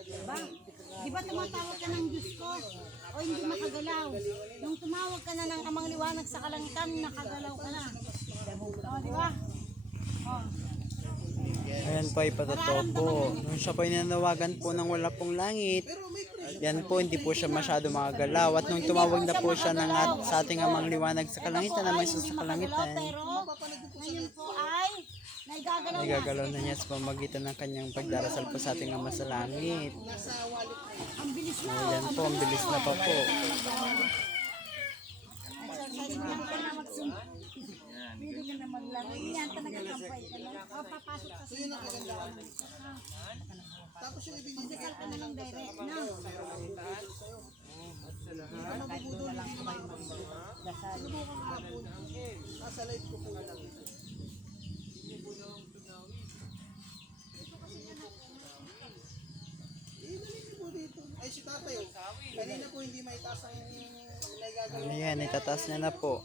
Diba? Di ba tumatawag ka ng Diyos ko? O hindi makagalaw? Nung tumawag ka na ng amang liwanag sa kalangitan, nakagalaw ka na. O, di ba? O, Ayan po ay patotoo po. Nung siya po ay nanawagan po ng wala pong langit, yan po hindi po siya masyado makagalaw. At nung tumawag na po siya ng at, sa ating amang liwanag sa kalangitan na may hindi sa kalangitan, ngayon po ay nagagalaw na niya sa pamagitan ng kanyang pagdarasal po sa ating ama sa langit. Ang bilis na. Ayan po, ang bilis na pa po. Ka na. Pwede ka na maglaro. Yan talaga kampay ka lang. O, papasok sa Yun ang kagandahan. Tapos yung ibigay niya, Dasal ka na lang direct na. nasa live ko po lang. Eh, dali niyo po dito. Ay, si tatay, oh. Kanina po hindi may taas ang nagagalaw. Ayan, itataas niya na po.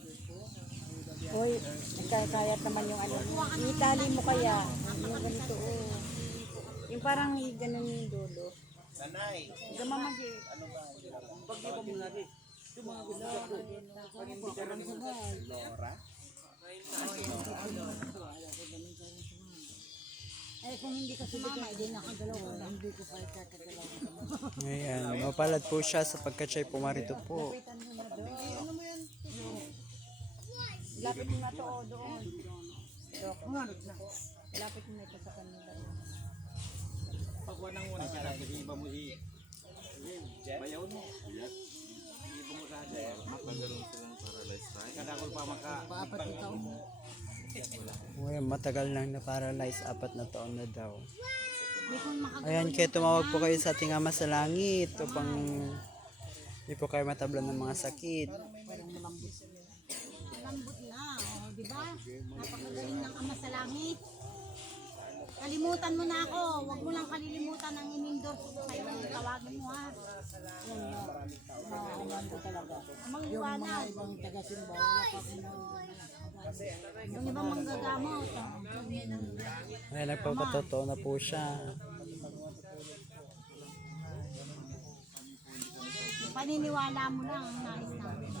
Hoy, nagkakayat naman yung ano. Itali mo kaya. Yung ganito, oh. Yung parang ganun yung dulo. Nanay. Gamamagi. Eh kung hindi ka sumama, hindi nakagalaw ka. Hindi ko pa ikakagalaw. Ayan, mapalad po siya sapagkat siya'y pumarito po. Lapit mo na to, oh, doon. Dok. Lapit mo na ito sa kanila. Ngayon, matagal nang na-paralyze, apat na taon na daw. Ayan, kaya tumawag po kayo sa ating ama sa langit upang hindi po kayo matablan ng mga sakit. Di ba? Napakagaling ng Ama sa Langit. Kalimutan mo na ako. Huwag mo lang kalilimutan ang inindor ko sa'yo. Tawagin mo ha. Ayan ko talaga. Amang liwanag. Ibang taga-simba, wala pa akong Yung ibang manggagamot. Ayan, nagpapatotoo na po siya. Paniniwala mo lang ang nais namin.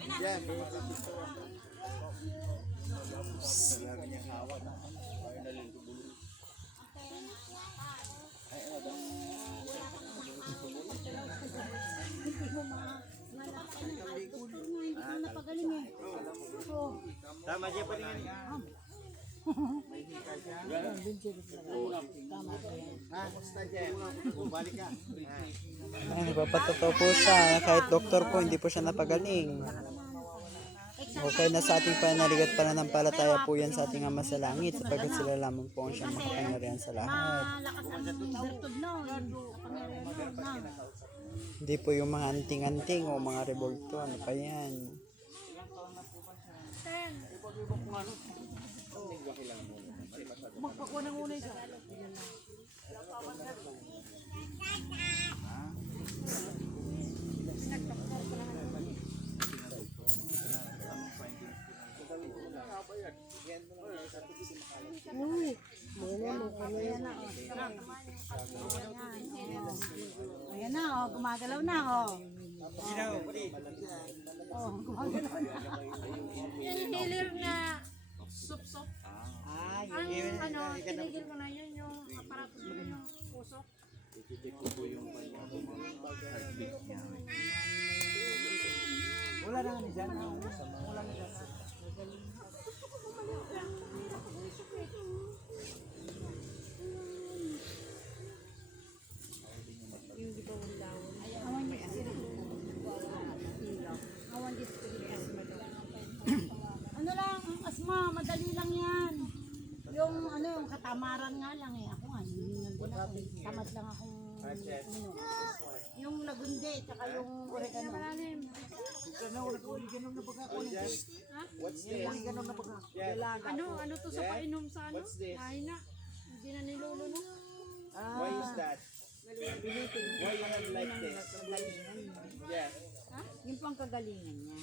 Jeff, Jeff, Jeff. Hindi mo ma-malak ka ng alcohol nga, hindi ka napagaling eh. Tama siya pa rin. Ha? Basta Jeff. Bumalik ka. Ayan, nagpapatotoo po siya. Kahit doktor po, hindi po siya napagaling. Okay na sa ating pananalig at pananampalataya po yan sa ating ama sa langit sapagkat sila lamang po ang siyang makapangyarihan sa lahat. Hindi po yung mga anting-anting o mga revolto. Ano pa yan? Ayan na, oh, gumagalaw na, oh. Oh, gumagalaw na. Tinigil mo na yun, yung aparatos mo na yung puso. Wala na nga dyan. Wala na dyan. Yung di ba wala Awan niya kasi Awan niya kasi asma daw. Ano lang, ang asma, madali lang yan. Yung ano, yung katamaran nga lang eh. Ako nga, hiningal din ako. eh. Tamad lang akong ano. Yung lagundi, tsaka yung oregano. Ano, ano to sa painom sa ano? Mahina. Hindi na niluluno. Why is that? Why you have like this? Jeff. Yung pang kagalingan niya.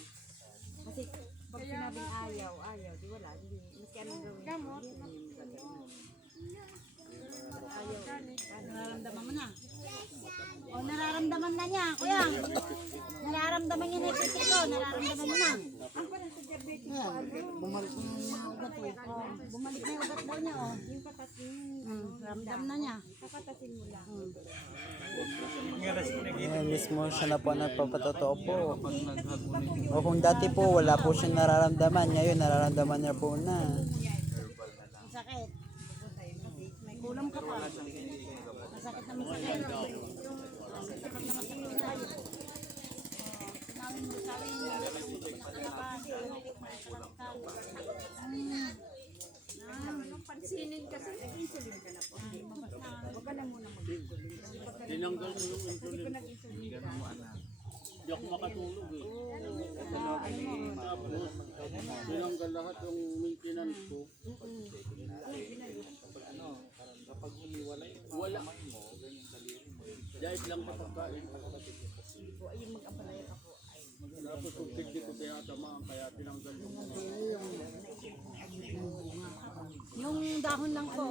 Kasi pag sinabing ayaw, ayaw, di wala. Hindi, maski anong gawin. Gamot. Ayaw. Nararamdaman mo na. O, nararamdaman na niya, kuya. Nararamdaman niya na yung titi ko. Nararamdaman mo na. Yeah. Bumalik na yung ugat eh. Oh, bumalik na yung ugat daw niya, oh. yung Hmm, ramdam na niya. kakatasin mo lang. Ayan, mismo siya na po nagpapatotoo po. O kung dati po wala po siyang nararamdaman, ngayon nararamdaman niya po na. Masakit na masakit. Masakit na masakit na. Sinabi mo sa akin, Anong pansinin kasi, insulin ka na po. Huwag ka na muna mag-insulin. Tinanggal mo yung insulin. Hindi ako makatulog dahon lang po.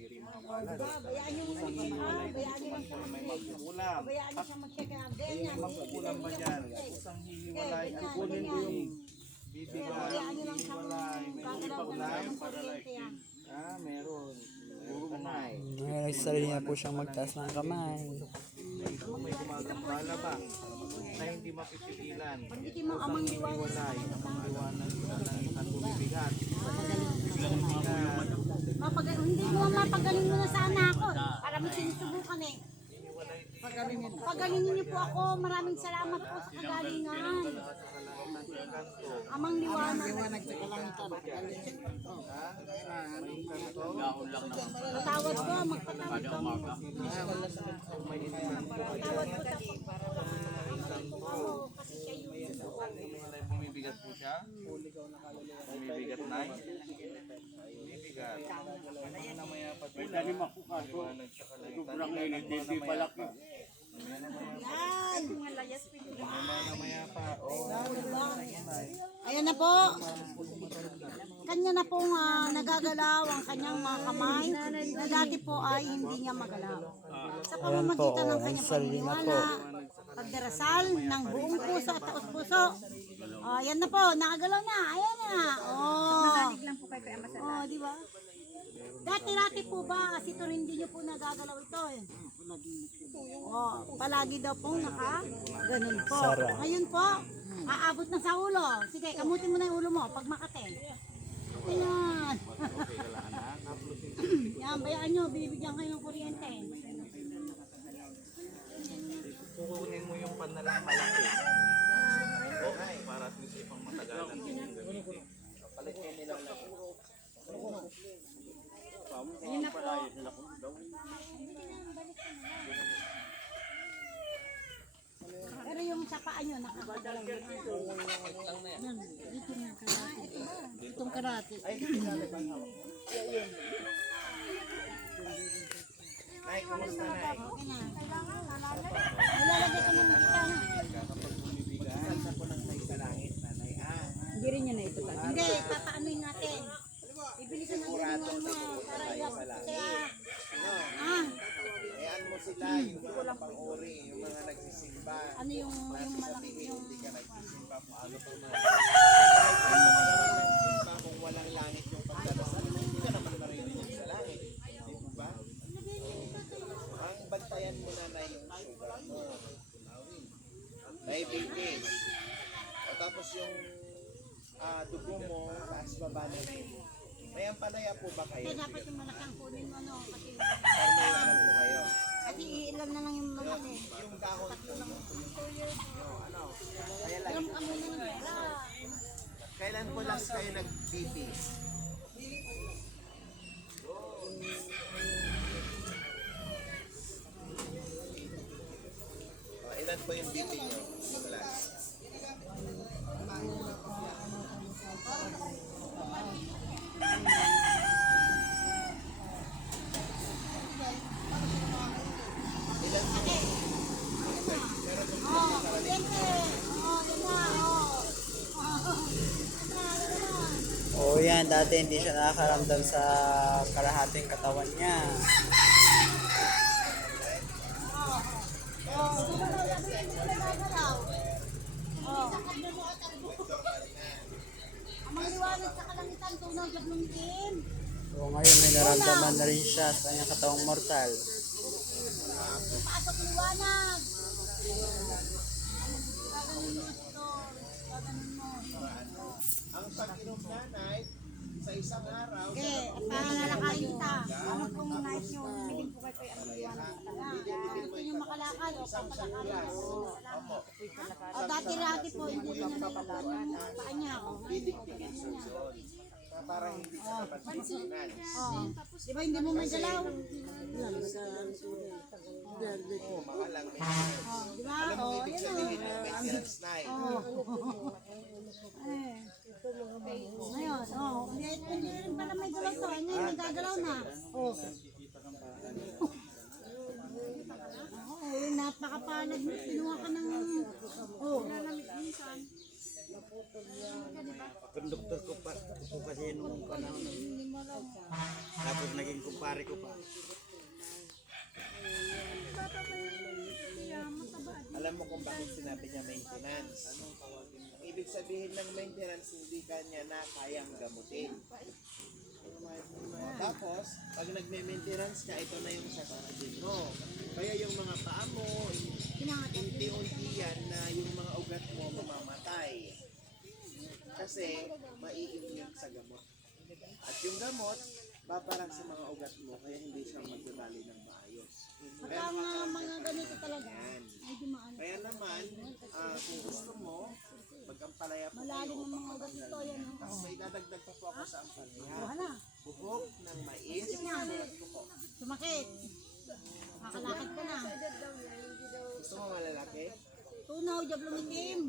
Bayaan nyo muna siya. ah. Bayaan nyo lang siya mag- Bayaan nyo siya mag-check. ah. Ganyan. Makukulam ba dyan? Hihiwalay. Kunin ko yung bibigay. Ng kuryente yan. Ngayon nagsasarili na po siyang magtaas ng kamay. Na hindi mapipigilan. Pagdikin mo amang liwanag sa na tumibigat. Mapagal hindi mo mapagaling mo na sana ako. Para mo sinusubukan eh. Pagalingin niyo po ako. Maraming salamat po sa kagalingan. Amang liwanag. Patawad ko, magpatawad ka mo. Patawad ko sa Oo, kasi siya yung Bumibigat po siya? Bumibigat na? Bumibigat. Pwede ako kaso. Sobrang init. Hindi palaki. Yan. Mamaya pa. Ayan na po. Kanya na pong ah, nagagalaw ang kanyang mga kamay na dati po ay hindi niya magalaw. Sa pamamagitan ng kanyang na pagniwala, pagdarasal ng buong puso at taos puso. Oh, ayan na po, nakagalaw na. Ayan na. Oh. Lang po kayo kay Ama Oh, di ba? Dati-dati po ba, kasi ito hindi niyo po nagagalaw ito eh. Oh, palagi daw pong naka, ganun po. Ngayon po, aabot na sa ulo. Sige, kamutin mo na yung ulo mo pag makate. Ayan. Yan, bayaan nyo, bibigyan kayo ng kuryente. Kukunin mo yung panalang malaki. Okay, para at least ipang matagalan. Palit kayo nila lang. Pero yung sa paa nyo, nakakagalaw na. Yan, dito na karate. Itong karate. Nay, kumusta nay? Okay na. Ilalagay ka na ng kitana. Sa po ng sa langit, nanay. Ah, Hindi rin niya na ito. Hindi, papaanoin natin. Ibili ka ng para iyak kaya. Ah, Ayan mo sila, yung mga pang-uri, yung mga nagsisimba. ano yung yung malaki yung Hindi ka nagsisimba, paano pa mga diabetes. O tapos yung ah, dugo mo, taas baba na. May ampalaya po ba kayo? Kaya dapat yung malakang kunin mo, no? Kasi, Para may ano po kayo. kasi ilan na lang yung malaki. Yung dahon po. Yung ano? Kaya lang, Alam ka muna ng pera. kailan po last kayo nag-BP? Oh, ilan po yung BP nyo? Yung last? Ilan po? Oh, kuryente. Oh, yun na, oh. O yan, dati hindi siya nakakaramdam sa kalahating katawan niya. Oh. So ngayon may naramdaman na rin siya sa kanyang katawang mortal. Pasok liwanag. Ang pag-inom nanay, sa isang araw, Okay, pangangalakarin kita. Ano pong nais nyo? Miling po kayo kayo ang liwanag. Gusto nyo makalakad o papalakarin ako. O dati-dati po, hindi rin na naipunan yung paa niya. O, didikdikin sa zon. Na para hindi siya napansinan. Oh. Di ba hindi mo magalaw? Oo, makalang may Oh, di ba? Alam mo, Oh, ibig yun sabihin o. ng maintenance na eh. Eh. Ngayon, oh, hindi, hindi rin pala may galaw to. Ano yung nagagalaw na? Oh. Oo, oh, napakapanag mo. Pinuha ka ng... Oh. Konduktor ko pa ko kasi nung panahon. Tapos naging kumpare ko pa. Alam mo kung bakit sinabi niya maintenance. Ang ibig sabihin ng maintenance, hindi ka niya na kayang gamutin. Tapos, pag nagme-maintenance ka, ito na yung sasabihin mo. Kaya yung mga paa mo, unti-unti yan na yung mga ugat mo mamamatay. Kasi, maiimmune sa gamot. At yung gamot, babarang sa mga ugat mo, kaya hindi siya magbabali ng maayos. Pagka mga, mga ganito talaga, Yan. ay di maano. Kaya naman, ah, kung gusto mo, mag-ampalaya po Malalim kayo. ang mga ugat nito. Yan, oh. Tapos may dadagdag pa po ako sa ampalaya. Wala. Buhok ng mais. Sumakit. Makalakad ka na. Gusto mo malalaki? Tunaw, jablong itim.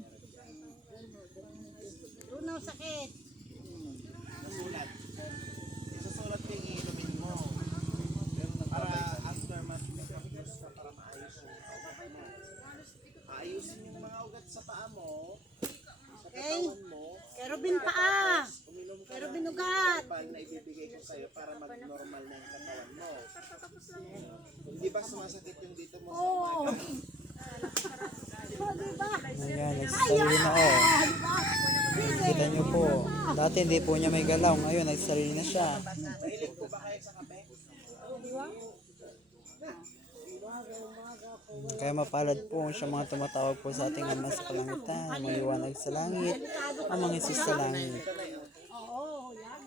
Tunaw, sakit. Nasulat. Isusulat ko yung iinumin mo. Para after month, mag-abuse ka para maayos yung ugat mo. Ayusin yung mga ugat sa paa mo, sa Okay. katawan mo, Kerubin paa. uminom ka Kerubin ng ugat. na ibibigay ko sa'yo para mag-normal na yung katawan mo. Hindi ba sumasakit yung dito mo sa Oo. umaga? Oh, diba? Ayan, nagsasalili na oh. Kita niyo po, dati hindi po niya may galaw, ngayon nagsasalili na siya. Mahilig po ba kayo sa kape? Kaya mapalad po siya mga tumatawag po sa ating ama sa kalangitan, maliwanag sa langit, ang mga isis sa langit. Oo, yan.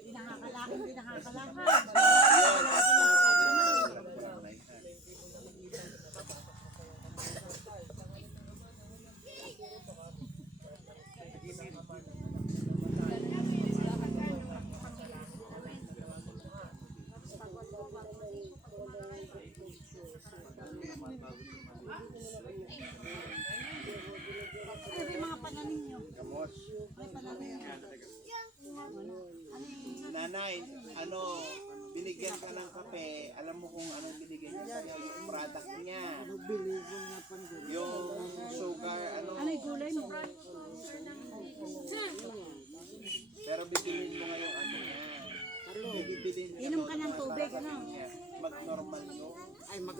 Hindi nakakalakad, hindi nakakalakad. Ano ba yung mga pananim nyo? Gamos. May pananim nyo. Ano yung Nanay, ano, binigyan ka ng kape, alam mo kung anong binigyan niya sa'yo, yung product niya. Yung sugar, ano. Ano yung gulay mo? Pero bibilin mo ngayon ano niya. Bibilin niya. Inom ka ng tubig, ano? Mag-normal yun.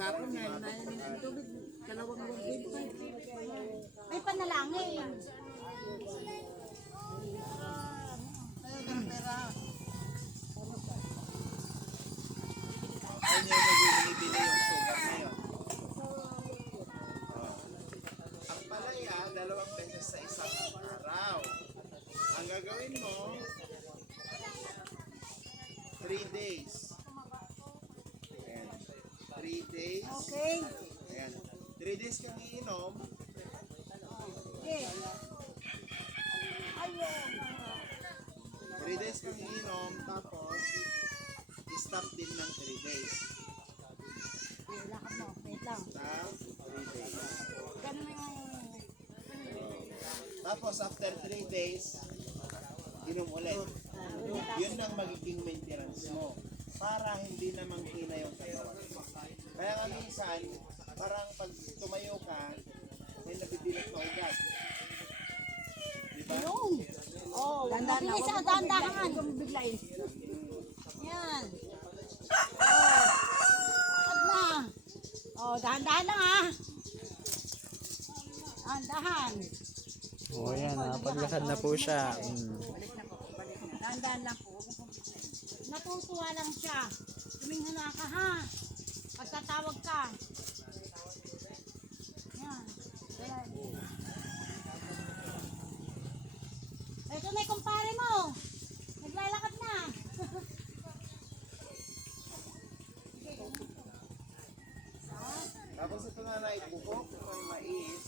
Ay magapon na nainom ng tubig. Dalawang linggo. May panalangin. Ayun yung days. Okay. Ayan. 3 days kang iinom. Okay. Ayun. 3 days kang iinom. Tapos, stop din ng 3 days. Lakad mo. Wait lang. Stop, 3 days. Ganun yung... Tapos, after 3 days, inom ulit. Yun ang magiging maintenance mo. Para hindi na manghina yung. Kaya nga minsan, parang pag tumayo ka, may nabibilot na ugat. Diba? Yun. Oh, Dahan-dahan mabilis ako. ah, dahan-dahan. Biglain. Yan. Oh. Lakad na. Oh, dahan-dahan lang ah. Dahan-dahan. O yan, nakapaglakad na po siya. Mm. Balik na po. Balik na. Dahan-dahan lang po. Natutuwa lang siya. Tumingin ka ha. Pagtatawag ka. Yan. Yan. Ito na yung kumpare mo. Naglalakad na. Tapos ito na naibukok, may mais.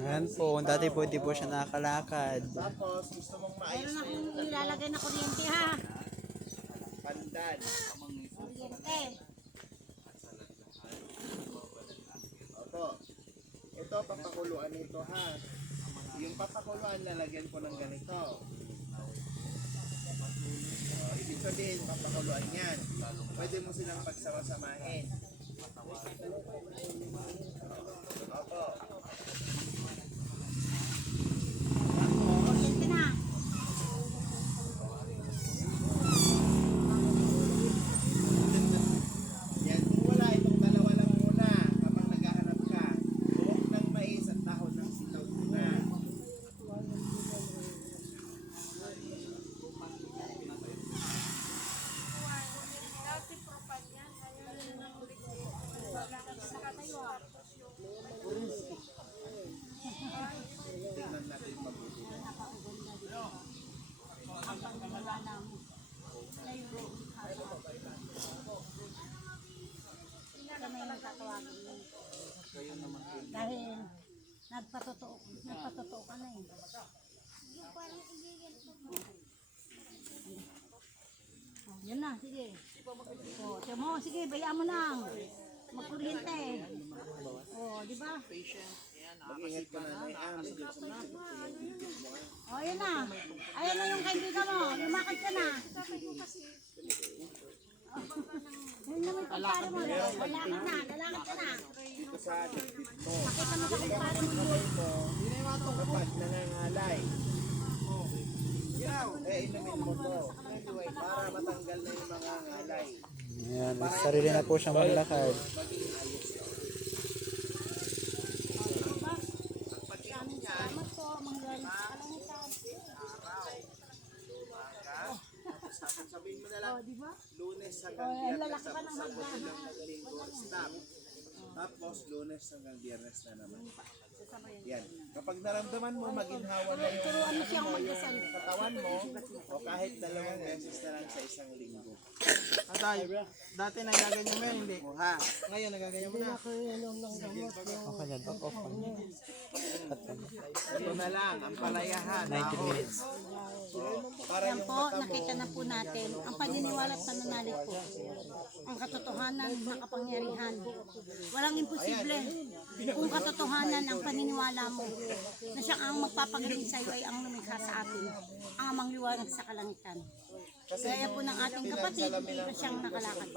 Ayan po, dati po di po siya nakakalakad. Tapos gusto mong mais Meron na akong ilalagay na kuryente ha. pandan. Kuryente. Opo. Ito, papakuluan nito ha. Yung papakuluan, lalagyan ko ng ganito. Oh, ibig sabihin, papakuluan yan. Pwede mo silang pagsama-samahin. Opo. Kuryente na. Yan, kung wala itong dalawa lang muna kapag naghahanap ka, buhok ng mais at dahon ng sitaw muna. Tingnan natin mabuti. Kami magtatawagan mo. Dahil nagpatotoo, nagpatotoo ka na eh. Oh, yun na, sige. Oh, tiyan mo, sige, bayaan mo na. Magkuryente. Oh, di ba? Mag-ingat ka na, am. Oh, yun na. Ayan na yung kaibigan mo. Lumakad ka na. Yun naman kumpare mo. Lalakad na, lalakad ka na. Dito sa dibdib mo. Mo sa kumpare mo. mo kapag nangangalay. Eh, inumin mo to. Para matanggal na yung mga ngalay. Ayan, sarili na po siyang maglakad. Sabihin mo na lang, Oh, di ba? lunes hanggang Oh, biyernes. lalaki ka ng Tapos hagdan. Sabado ng linggo, stop. Tapos lunes hanggang biyernes na naman. Yan. Kapag naramdaman mo maginhawa na yung, Turuan mo siyang ano mo, magdasal. yung katawan mo, o kahit dalawang beses na lang sa isang linggo. Atay, dati nagaganyan mo yun, hindi. O ha? Ngayon nagaganyan mo na. Okay na, back off. Ito na lang, ang palayahan. 90 minutes. Para Yan yung po, mata mo, nakita na po natin ang paniniwala at pananalig po. Ang katotohanan na kapangyarihan. Walang imposible. Kung katotohanan ang paniniwala mo na siyang ang magpapagaling sa iyo ay ang lumikha sa atin, ang amang liwanag sa kalangitan. Gaya po ng ating kapatid, na siyang nakalakad.